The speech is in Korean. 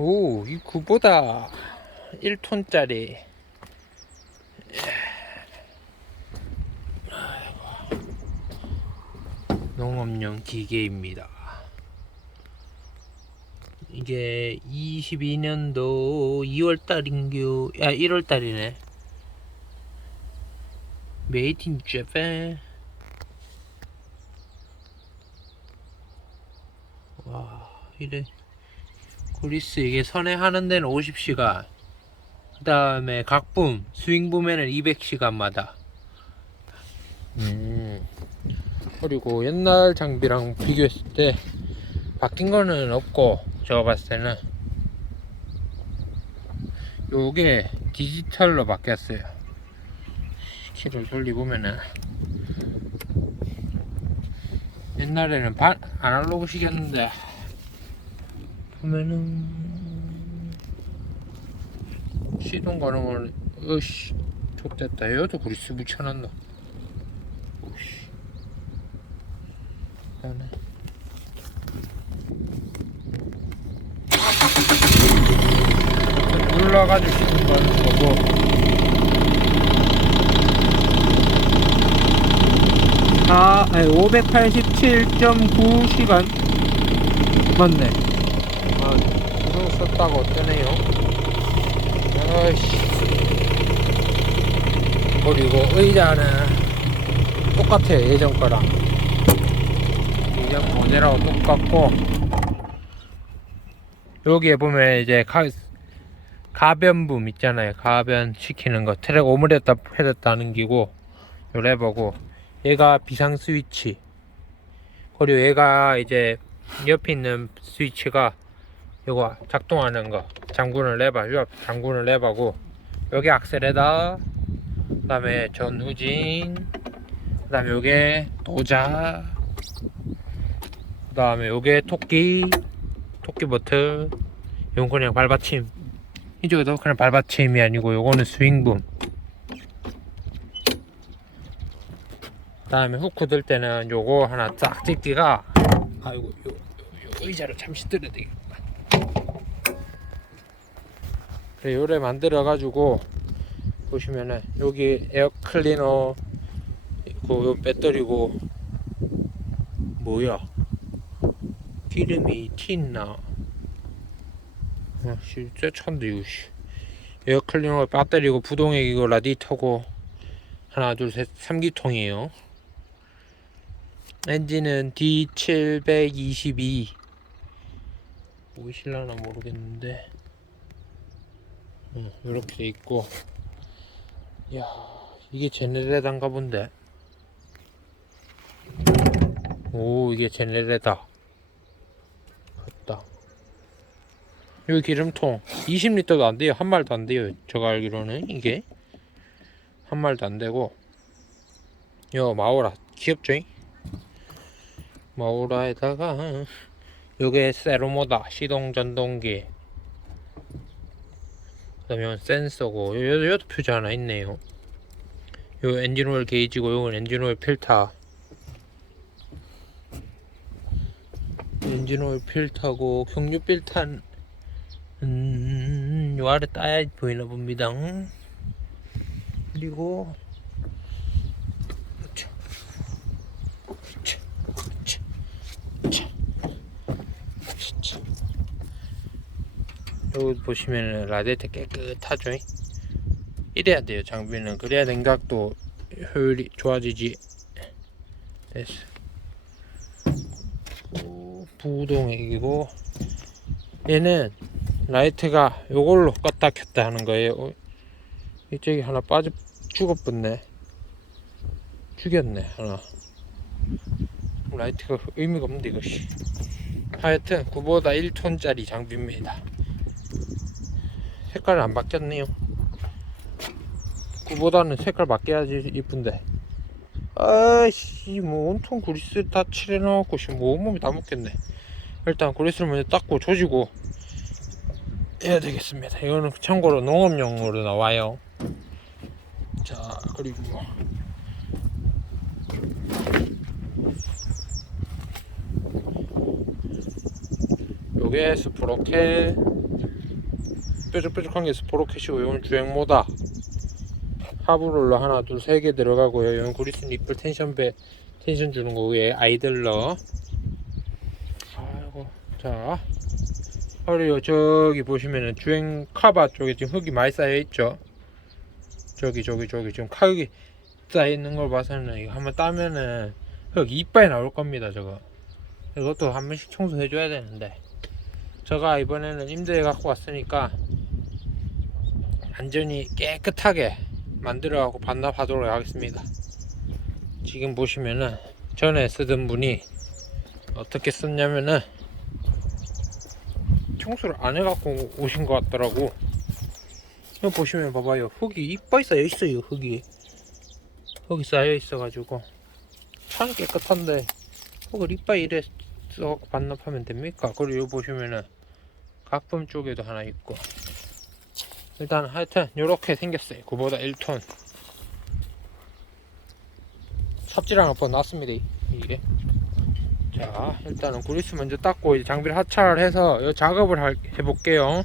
오, 이 구보다 1톤짜리. 농업용 기계입니다. 이게 22년도 2월 달인교, 야, 1월 달이네. Made in. 와, 이래. 그리스 이게 선회하는 데는 50시간. 그 다음에 각붐, 스윙붐에는 200시간마다. 음. 그리고 옛날 장비랑 비교했을 때 바뀐 거는 없고, 제가 봤을 때는. 요게 디지털로 바뀌었어요. 키를 돌리보면은. 옛날에는 반, 아날로그식이었는데, 보면은 시동 거는 걸 어씨 좆됐다 여도 그리스 붙여놨노 오씨. 안에 눌러가지고 시동 거는 거고. 아, 아니 587.9시간. 맞네. 아, 썼다고 뜨네요. 아이씨. 그리고 의자는 똑같아, 예전 거랑. 예전 모델하고 똑같고. 여기에 보면 이제 가, 가변붐 있잖아요. 가변 시키는 거. 트랙 오므렸다 패렸다 하는 기고. 요 레버고. 얘가 비상 스위치. 그리고 얘가 이제 옆에 있는 스위치가 요거 작동하는 거. 잠그는 레버 요 잠그는 레버고. 여기 악셀에다. 그 다음에 전후진. 그 다음에 요게 도자. 그 다음에 요게 토끼. 토끼 버튼 요건 그냥 발받침. 이쪽에도 그냥 발받침이 아니고 요거는 스윙붐. 그 다음에 후크 들 때는 요거 하나 쫙 찍기가 아이고 요, 요, 요 의자를 잠시 들어야 되겠구만 그래 요래 만들어 가지고 보시면은 여기 에어 클리너 있고 요 배터리고 뭐야? 기름이 튄나? 아 진짜 찬데 이거 씨. 에어 클리너 배터리고 부동액이고 라디터고 하나 둘 셋 3기통이에요. 엔진은 D722 보이실라나 모르겠는데 응, 이렇게 돼 있고. 야 이게 제네레다인가 본데. 오 이게 제네레다. 맞다. 여기 기름통 20리터도 안 돼요. 한 말도 안 돼요. 제가 알기로는 이게. 한 말도 안 되고. 요 마오라. 귀엽죠? 마오라에다가 요게 세로모다. 시동 전동기 그다음에 센서고. 요, 요, 요도 표지 하나 있네요. 요 엔진오일 게이지고 요건 엔진오일 필터. 엔진오일 필터고 경유 필터는 음, 요 아래 따야 보이나 봅니다. 그리고 자, 자, 자, 자, 자. 여기 보시면 라디에이터 깨끗하죠. 이래야 돼요 장비는. 그래야 냉각도 효율이 좋아지지. 됐어. 오, 부동액이고. 얘는 라이트가 요걸로 껐다 켰다 하는 거예요. 어, 이쪽에 하나 빠져 죽어버렸네. 죽였네 하나. 라이트가 의미가 없는데 이것이. 하여튼 9보다 1톤짜리 장비입니다 색깔 안 바뀌었네요. 구보다는 색깔 바뀌어야지 이쁜데. 아이씨 뭐 온통 그리스 다 칠해놓고 뭐 온몸이 다 먹겠네. 일단 그리스를 먼저 닦고 조지고 해야 되겠습니다. 이거는 참고로 농업용으로 나와요. 자 그리고 요게 스프로켈 뾰족뾰족한 게 스포로켓이고 이건 주행모다. 하부롤러 하나 둘 세 개 들어가고요. 이건 그리스 니플 텐션배 텐션 주는 거 위에 아이들러. 아이고 자. 그리고 저기 보시면은 주행 카바 쪽에 지금 흙이 많이 쌓여 있죠? 저기 저기 저기 지금 흙이 쌓여 있는 걸 봐서는 이거 한번 따면은 흙 이빨이 나올 겁니다 저거. 이것도 한 번씩 청소해 줘야 되는데. 제가 이번에는 임대해 갖고 왔으니까 완전히 깨끗하게 만들어 갖고 반납하도록 하겠습니다. 지금 보시면은 전에 쓰던 분이 어떻게 썼냐면은 청소를 안 해갖고 오신 것 같더라고. 이거 보시면 봐봐요. 흙이 이빨이 쌓여 있어요 흙이. 흙이 쌓여 있어가지고. 차는 깨끗한데 흙을 이빨 이래 써갖고 반납하면 됩니까? 그리고 여기 보시면은 각품 쪽에도 하나 있고 일단 하여튼 요렇게 생겼어요. 그보다 1톤. 삽질한 한번 놨습니다 이- 이게. 자 일단은 그리스 먼저 닦고 장비를 하차를 해서 이 작업을 할- 해볼게요